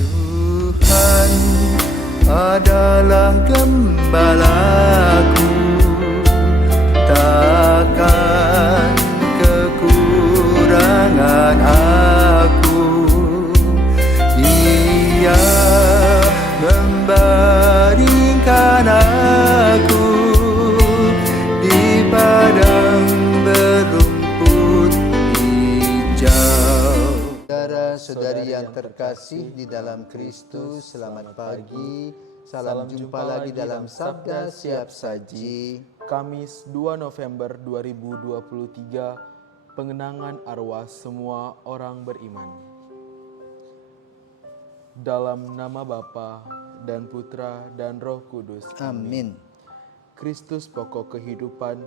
Tuhan adalah gembalaku, takkan kekurangan aku. Ia membaringkan aku di padang berumput hijau. Saudara-saudari yang terkasih di dalam Kristus, selamat pagi. Salam jumpa lagi dalam Sabda Siap Saji. Kamis 2 November 2023, pengenangan arwah semua orang beriman. Dalam nama Bapa dan Putra dan Roh Kudus. Amin. Kristus pokok kehidupan,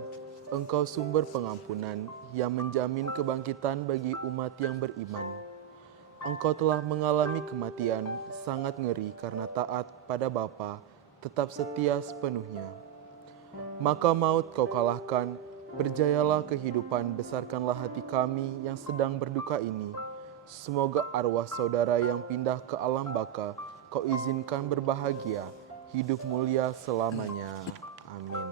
Engkau sumber pengampunan yang menjamin kebangkitan bagi umat yang beriman. Engkau telah mengalami kematian sangat ngeri karena taat pada Bapa, tetap setia sepenuhnya. Maka maut kau kalahkan, berjayalah kehidupan, besarkanlah hati kami yang sedang berduka ini. Semoga arwah saudara yang pindah ke alam baka, kau izinkan berbahagia, hidup mulia selamanya. Amin.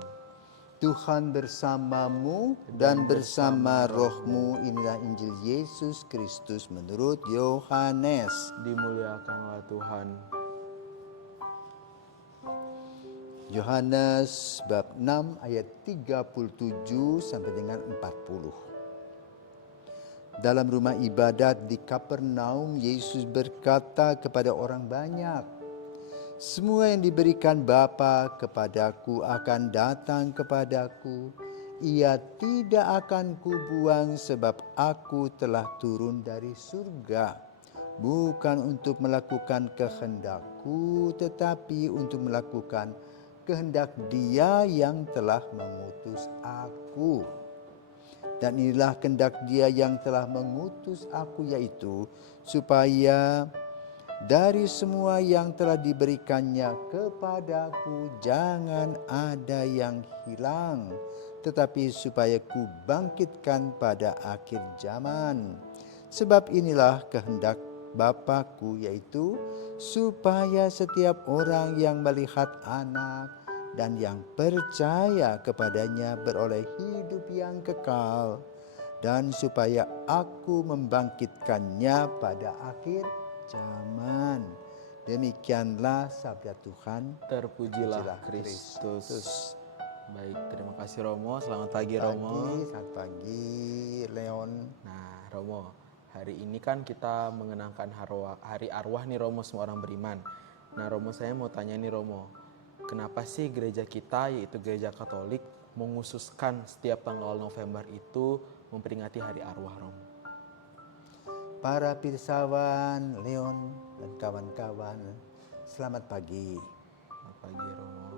Tuhan bersamamu dan bersama rohmu. Inilah Injil Yesus Kristus menurut Yohanes. Dimuliakanlah Tuhan. Yohanes bab 6 ayat 37 sampai dengan 40. Dalam rumah ibadat di Kapernaum, Yesus berkata kepada orang banyak, "Semua yang diberikan Bapa kepadaku akan datang kepadaku. Ia tidak akan kubuang sebab aku telah turun dari surga. Bukan untuk melakukan kehendakku, tetapi untuk melakukan kehendak Dia yang telah mengutus aku. Dan inilah kehendak Dia yang telah mengutus aku, yaitu supaya dari semua yang telah diberikannya kepadaku jangan ada yang hilang, tetapi supaya kubangkitkan pada akhir zaman. Sebab inilah kehendak Bapa-Ku, yaitu supaya setiap orang yang melihat Anak dan yang percaya kepadanya beroleh hidup yang kekal, dan supaya aku membangkitkannya pada akhir zaman." Demikianlah sabda Tuhan. Terpujilah Kristus. Baik, terima kasih Romo. Selamat pagi Romo. Selamat pagi Leon. Nah Romo, hari ini kan kita mengenangkan hari arwah nih Romo, semua orang beriman. Nah Romo, saya mau tanya nih Romo, kenapa sih gereja kita, yaitu gereja Katolik, menghususkan setiap tanggal November itu memperingati hari arwah Romo? Para pirsawan, Leon dan kawan-kawan, selamat pagi. Selamat pagi Romo.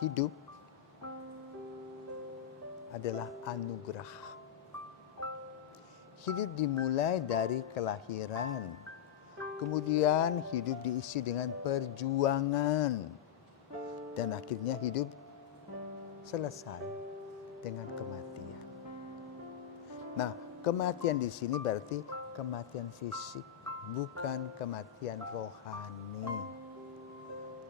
Hidup adalah anugerah. Hidup dimulai dari kelahiran, kemudian hidup diisi dengan perjuangan, dan akhirnya hidup selesai dengan kematian. Nah, kematian di sini berarti kematian fisik, bukan kematian rohani.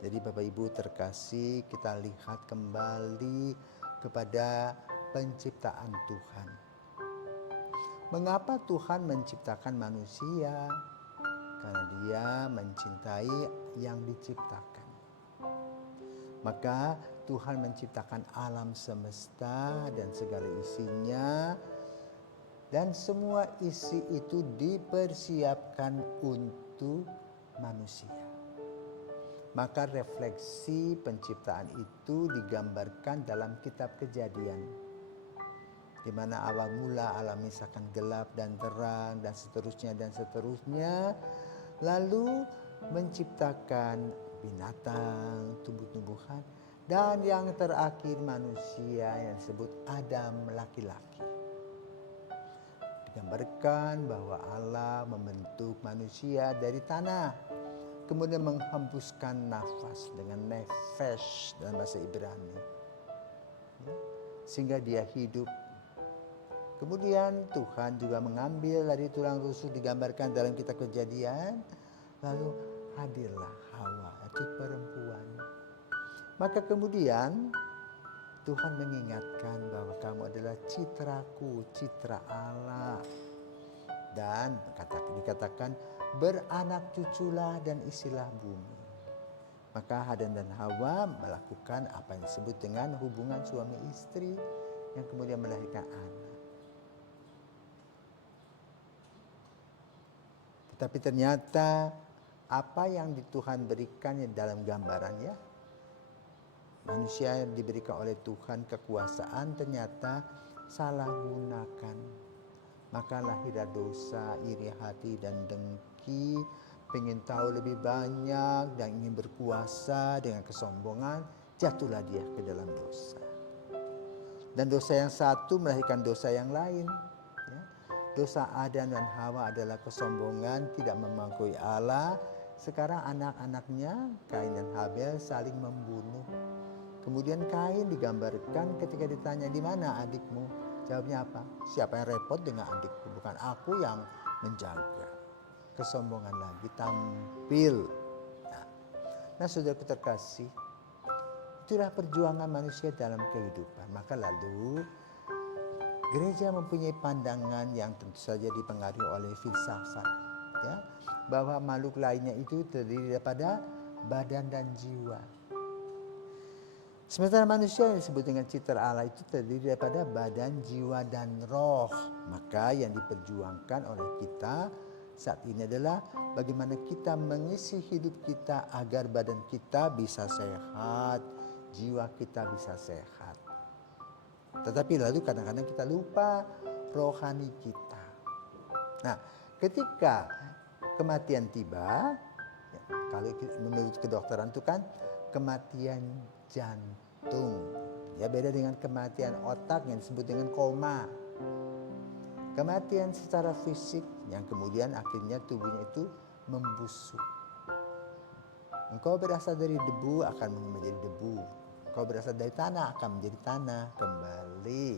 Jadi Bapak Ibu terkasih, kita lihat kembali kepada penciptaan Tuhan. Mengapa Tuhan menciptakan manusia? Karena Dia mencintai yang diciptakan. Maka Tuhan menciptakan alam semesta dan segala isinya, dan semua isi itu dipersiapkan untuk manusia. Maka refleksi penciptaan itu digambarkan dalam kitab Kejadian, di mana awal mula alam misalkan gelap dan terang dan seterusnya, lalu menciptakan binatang, tumbuh-tumbuhan, dan yang terakhir manusia yang disebut Adam laki-laki. Digambarkan bahwa Allah membentuk manusia dari tanah, kemudian menghembuskan nafas dengan nefesh dalam bahasa Ibrani, sehingga dia hidup Kemudian Tuhan juga mengambil dari tulang rusuk digambarkan dalam kitab Kejadian. Lalu hadirlah Hawa, itu perempuan. Maka kemudian Tuhan mengingatkan bahwa kamu adalah citraku, citra Allah. Dan dikatakan beranak cuculah dan isilah bumi. Maka Adam dan Hawa melakukan apa yang disebut dengan hubungan suami istri yang kemudian melahirkan anak. Tetapi ternyata apa yang Tuhan berikan dalam gambarannya, manusia yang diberikan oleh Tuhan kekuasaan ternyata salah gunakan. Maka lahirlah dosa, iri hati dan dengki, pengen tahu lebih banyak dan ingin berkuasa dengan kesombongan, jatuhlah dia ke dalam dosa. Dan dosa yang satu melahirkan dosa yang lain. Ya. Dosa Adam dan Hawa adalah kesombongan, tidak memangkui Allah. Sekarang anak-anaknya, Kain dan Habel, saling membunuh. Kemudian Kain digambarkan ketika ditanya, di mana adikmu? Jawabnya apa? Siapa yang repot dengan adikku? Bukan aku yang menjaga. Kesombongan lagi tampil. Nah saudaraku terkasih, itulah perjuangan manusia dalam kehidupan. Maka lalu gereja mempunyai pandangan yang tentu saja dipengaruhi oleh filsafat, ya, bahwa makhluk lainnya itu terdiri daripada badan dan jiwa. Sementara manusia yang disebut dengan citra Allah itu terdiri daripada badan, jiwa, dan roh. Maka yang diperjuangkan oleh kita saat ini adalah bagaimana kita mengisi hidup kita agar badan kita bisa sehat, jiwa kita bisa sehat. Tetapi lalu kadang-kadang kita lupa rohani kita. Nah, ketika kematian tiba, ya, kalau menurut kedokteran itu kan kematian jantung. Ya, beda dengan kematian otak yang disebut dengan koma. Kematian secara fisik yang kemudian akhirnya tubuhnya itu membusuk. Engkau berasal dari debu akan menjadi debu. Engkau berasal dari tanah akan menjadi tanah kembali.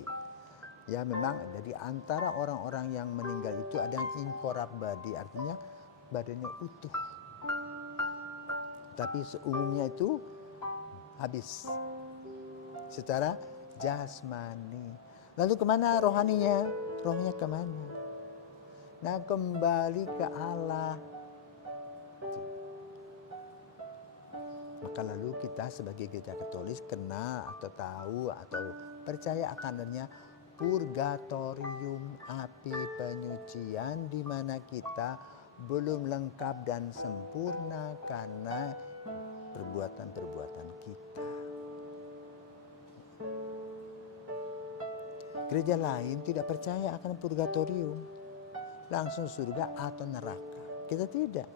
Ya, memang dari antara orang-orang yang meninggal itu ada yang incorruptible, artinya badannya utuh. Tapi seumumnya itu habis secara jasmani. Lalu kemana rohaninya? Rohnya kemana? Nah, kembali ke Allah. Maka lalu kita sebagai gereja Katolik kenal atau tahu atau percaya akan adanya purgatorium, api penyucian, di mana kita belum lengkap dan sempurna karena perbuatan-perbuatan kita. Gereja lain tidak percaya akan purgatorium, langsung surga atau neraka. Kita tidak.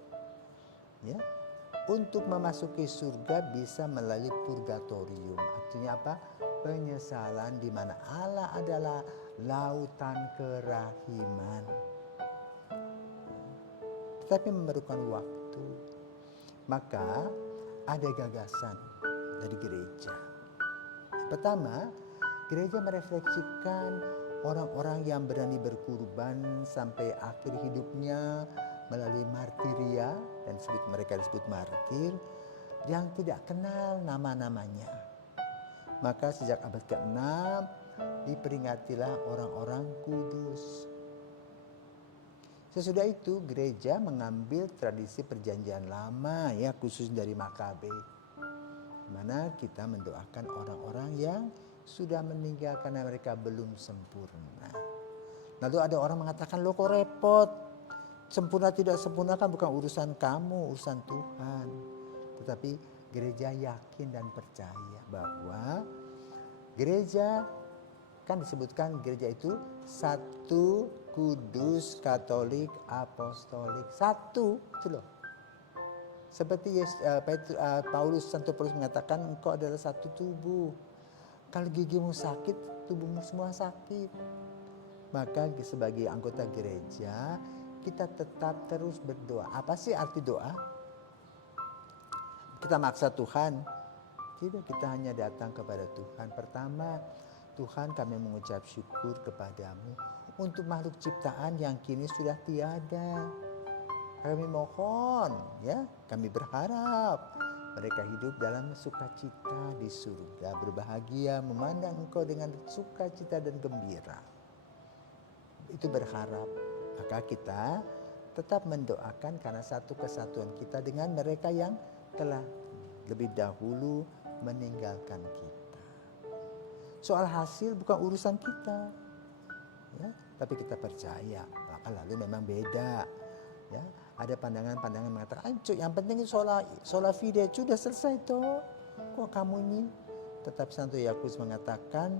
Ya. Untuk memasuki surga bisa melalui purgatorium. Artinya apa? Penyesalan di mana Allah adalah lautan kerahiman. Tetapi memerlukan waktu. Maka ada gagasan dari gereja. Pertama, gereja merefleksikan orang-orang yang berani berkurban sampai akhir hidupnya melalui martiria, dan mereka disebut martir, yang tidak kenal nama-namanya. Maka sejak abad ke-6 diperingatilah orang-orang kudus. Sesudah itu gereja mengambil tradisi perjanjian lama, ya, khusus dari Makabe, di mana kita mendoakan orang-orang yang sudah meninggal karena mereka belum sempurna. Lalu ada orang mengatakan, loh kok repot? Sempurna tidak sempurna kan bukan urusan kamu, urusan Tuhan. Tetapi gereja yakin dan percaya bahwa gereja, kan disebutkan gereja itu satu, kudus, katolik, apostolik. Satu, itu loh. Seperti Santo Paulus mengatakan, engkau adalah satu tubuh. Kalau gigimu sakit, tubuhmu semua sakit. Maka sebagai anggota gereja, kita tetap terus berdoa. Apa sih arti doa? Kita maksa Tuhan? Tidak, kita hanya datang kepada Tuhan. Pertama, Tuhan, kami mengucap syukur kepadamu untuk makhluk ciptaan yang kini sudah tiada. Kami mohon, ya, kami berharap mereka hidup dalam sukacita di surga, berbahagia memandang Engkau dengan sukacita dan gembira. Itu berharap, maka kita tetap mendoakan karena satu kesatuan kita dengan mereka yang telah lebih dahulu meninggalkan kita. Soal hasil bukan urusan kita, ya, tapi kita percaya, maka lalu memang beda, ya. Ada pandangan-pandangan mengatakan, yang penting sola fide sudah selesai toh. Kok kamu ini? Tetap Santo Yakobus mengatakan,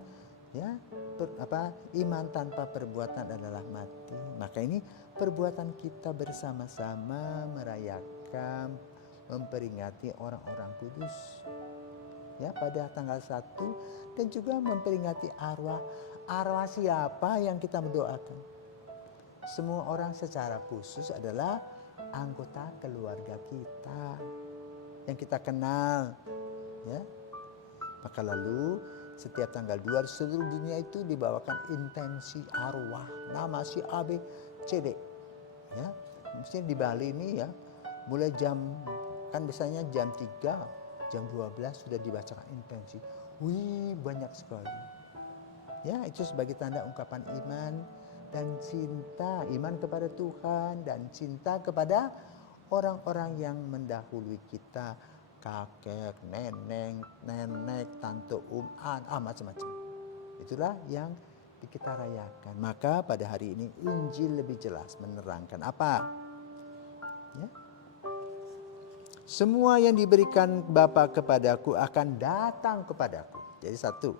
ya, iman tanpa perbuatan adalah mati. Maka ini perbuatan kita bersama-sama merayakan, memperingati orang-orang kudus, ya, pada tanggal 1 dan juga memperingati arwah siapa yang kita mendoakan. Semua orang secara khusus adalah anggota keluarga kita yang kita kenal, ya. Maka lalu setiap tanggal 2 di seluruh dunia itu dibawakan intensi arwah nama si A B C D, ya. Mestinya di Bali ini, ya, mulai kan biasanya jam 3, jam 12 sudah dibacakan intensi. Wih, banyak sekali. Ya, itu sebagai tanda ungkapan iman dan cinta, iman kepada Tuhan dan cinta kepada orang-orang yang mendahului kita, kakek, nenek, tante, macam-macam. Itulah yang kita rayakan. Maka pada hari ini Injil lebih jelas menerangkan apa? Ya. Semua yang diberikan Bapa kepadaku akan datang kepadaku. Jadi satu,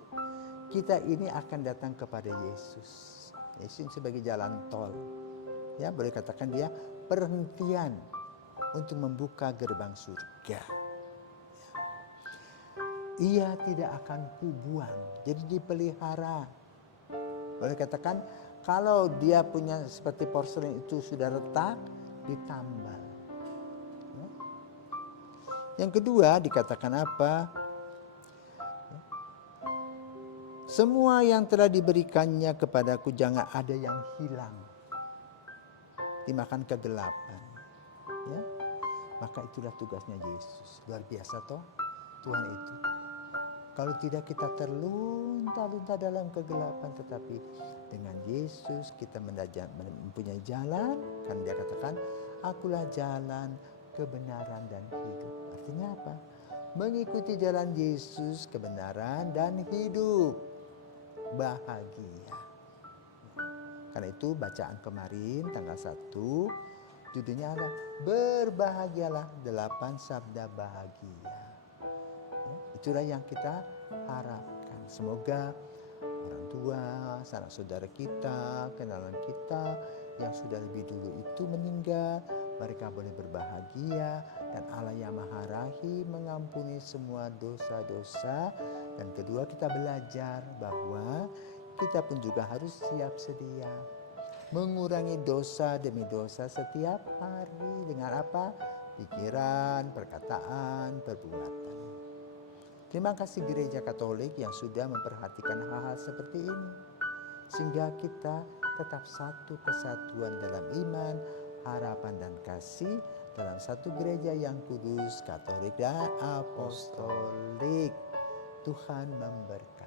kita ini akan datang kepada Yesus. Yesus sebagai jalan tol, ya, boleh katakan dia perhentian untuk membuka gerbang surga. Ia tidak akan kubuang, jadi dipelihara. Boleh katakan kalau dia punya seperti porselen itu sudah retak, ditambal. Ya. Yang kedua dikatakan apa? Semua yang telah diberikannya kepadaku jangan ada yang hilang, dimakan kegelapan, ya. Maka itulah tugasnya Yesus. Luar biasa toh Tuhan itu. Kalau tidak kita terlunta-lunta dalam kegelapan, tetapi dengan Yesus kita mempunyai jalan. Kan dia katakan, akulah jalan, kebenaran dan hidup. Artinya apa? Mengikuti jalan Yesus, kebenaran dan hidup. Bahagia. Karena itu bacaan kemarin tanggal 1 judulnya adalah berbahagialah 8 sabda bahagia. Ya, itulah yang kita harapkan. Semoga orang tua, sanak saudara kita, kenalan kita yang sudah lebih dulu itu meninggal, mereka boleh berbahagia dan Allah yang Maha Rahim mengampuni semua dosa-dosa. Dan kedua, kita belajar bahwa kita pun juga harus siap sedia mengurangi dosa demi dosa setiap hari dengan apa? Pikiran, perkataan, perbuatan. Terima kasih Gereja Katolik yang sudah memperhatikan hal-hal seperti ini, sehingga kita tetap satu kesatuan dalam iman, harapan dan kasih dalam satu gereja yang kudus, Katolik dan Apostolik. Tuhan memberkati.